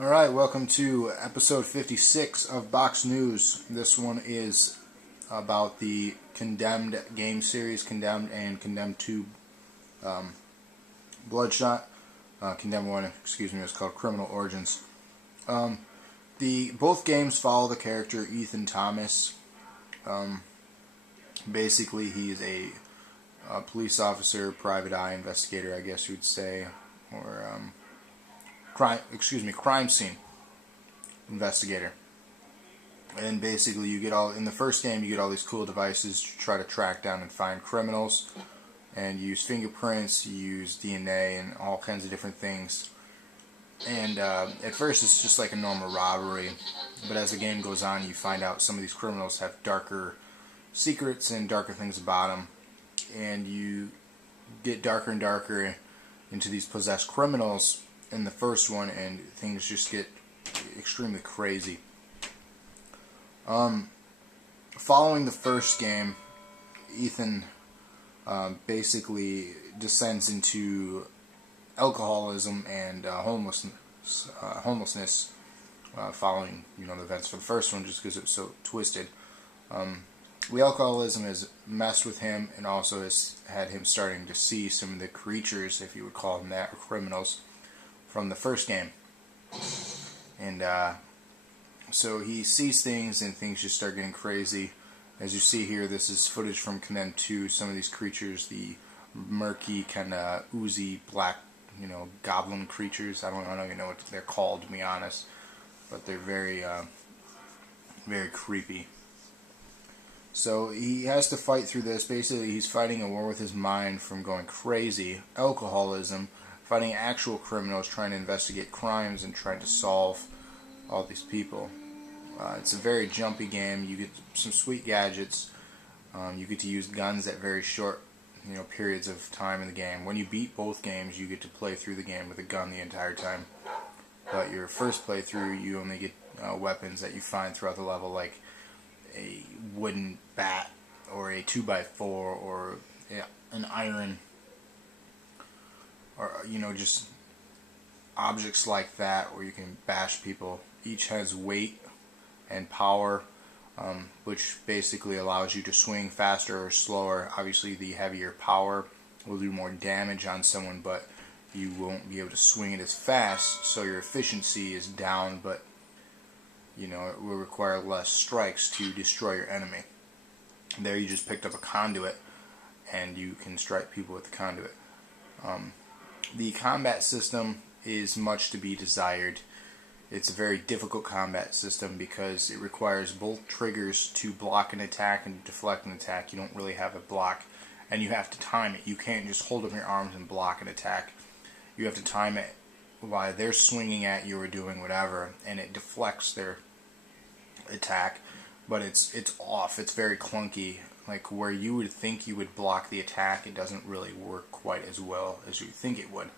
Alright, welcome to episode 56 of Box News. This one is about the Condemned game series, Condemned and Condemned 2 Bloodshot. Condemned 1, is called Criminal Origins. Both games follow the character Ethan Thomas. Basically, he's a police officer, private eye investigator, I guess you would say, or crime scene investigator. And basically, you get in the first game, you get all these cool devices to try to track down and find criminals, and you use fingerprints, you use DNA, and all kinds of different things. And at first, it's just like a normal robbery, but as the game goes on, you find out some of these criminals have darker secrets and darker things about them, and you get darker and darker into these possessed criminals in the first one, and things just get extremely crazy. Following the first game, Ethan basically descends into alcoholism and homelessness following the events for the first one, just because it was so twisted. The alcoholism has messed with him, and also has had him starting to see some of the creatures, if you would call them that, or criminals, from the first game. And so he sees things, and things just start getting crazy. As you see here, this is footage from Condemned 2. Some of these creatures, the murky, kind of oozy, black, goblin creatures. I don't even know what they're called, to be honest. But they're very, very creepy. So he has to fight through this. Basically, he's fighting a war with his mind from going crazy. Alcoholism, fighting actual criminals, trying to investigate crimes and trying to solve all these people. It's a very jumpy game. You get some sweet gadgets. You get to use guns at very short, periods of time in the game. When you beat both games, you get to play through the game with a gun the entire time. But your first playthrough, you only get weapons that you find throughout the level, like a wooden bat, or a 2x4, or an iron, or just objects like that where you can bash people. Each has weight and power, which basically allows you to swing faster or slower. Obviously, the heavier power will do more damage on someone, but you won't be able to swing it as fast, so your efficiency is down, but it will require less strikes to destroy your enemy. There you just picked up a conduit, and you can strike people with the conduit. The combat system is much to be desired. It's a very difficult combat system because it requires both triggers to block an attack and deflect an attack. You don't really have a block, and you have to time it. You can't just hold up your arms and block an attack. You have to time it while they're swinging at you or doing whatever, and it deflects their attack, but it's off. It's very clunky. Like, where you would think you would block the attack, it doesn't really work quite as well as you think it would.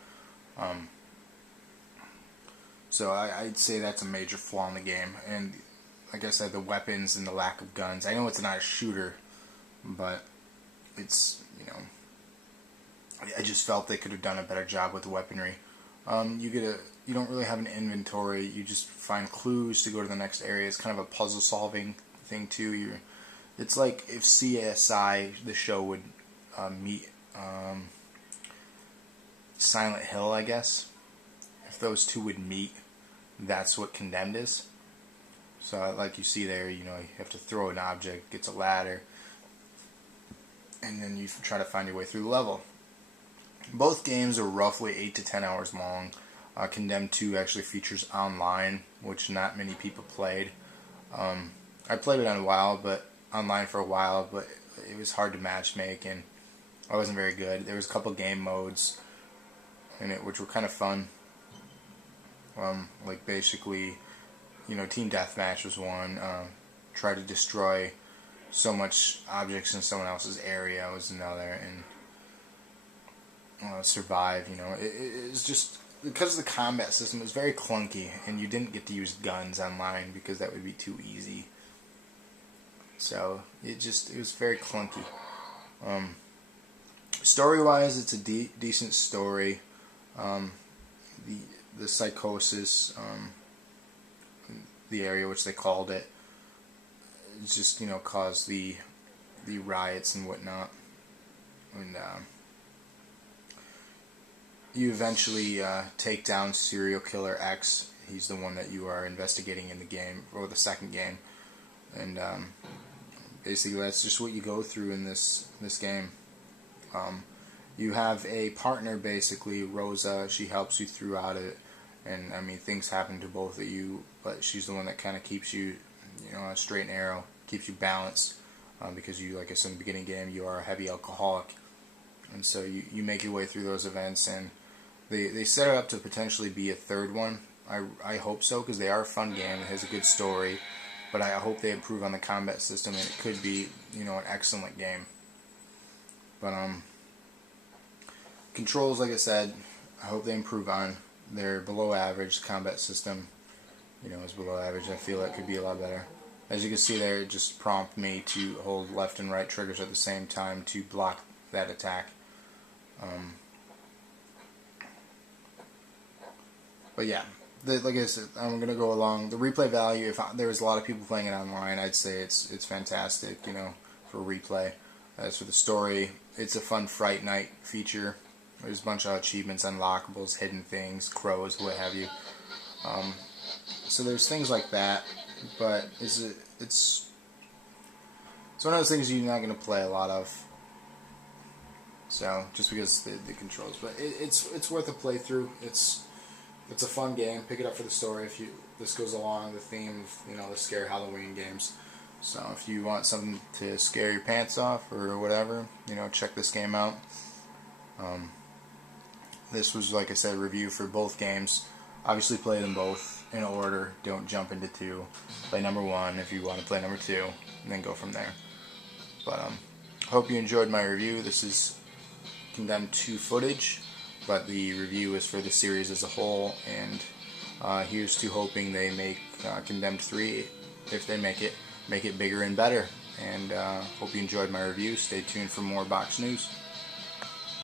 So I'd say that's a major flaw in the game. And like I said, the weapons and the lack of guns. I know it's not a shooter, but it's, I just felt they could have done a better job with the weaponry. You don't really have an inventory. You just find clues to go to the next area. It's kind of a puzzle solving thing too. It's like if CSI, the show, would meet Silent Hill, I guess. If those two would meet, that's what Condemned is. So like you see there, you have to throw an object, gets a ladder, and then you try to find your way through the level. Both games are roughly 8 to 10 hours long. Condemned 2 actually features online, which not many people played. I played it online for a while, but it was hard to matchmake, and I wasn't very good. There was a couple game modes in it which were kind of fun. Like basically, Team Deathmatch was one. Try to destroy so much objects in someone else's area was another, and survive. It's just because of the combat system. It was very clunky, and you didn't get to use guns online because that would be too easy. So it was very clunky. Story-wise, it's a decent story. The psychosis, the area, which they called it. It's just, caused the riots and whatnot. And you eventually take down serial killer X. He's the one that you are investigating in the game, or the second game. And basically that's just what you go through in this game. You have a partner, basically, Rosa. She helps you throughout it. And, I mean, things happen to both of you, but she's the one that kind of keeps you, on a straight and narrow, keeps you balanced. Because you, like I said in the beginning game, you are a heavy alcoholic. And so you make your way through those events, and they set it up to potentially be a third one. I hope so, because they are a fun game. It has a good story, but I hope they improve on the combat system, and it could be, an excellent game. But controls, like I said, I hope they improve on. They're below average. Combat system, is below average. I feel it could be a lot better. As you can see there, it just prompted me to hold left and right triggers at the same time to block that attack. But yeah, like I said, I'm going to go along. The replay value, if there was a lot of people playing it online, I'd say it's fantastic, for replay. As for the story, it's a fun Fright Night feature. There's a bunch of achievements, unlockables, hidden things, crows, what have you. So there's things like that. But it's one of those things you're not going to play a lot of. So just because the controls, but it's worth a playthrough. It's a fun game. Pick it up for the story. This goes along the theme of the scary Halloween games. So if you want something to scare your pants off or whatever, check this game out. This was, like I said, a review for both games. Obviously play them both in order. Don't jump into 2. Play number 1 if you want to play number 2, and then go from there. But hope you enjoyed my review. This is Condemned 2 footage, but the review is for the series as a whole, and here's to hoping they make Condemned 3, if they make it bigger and better. And hope you enjoyed my review. Stay tuned for more box news.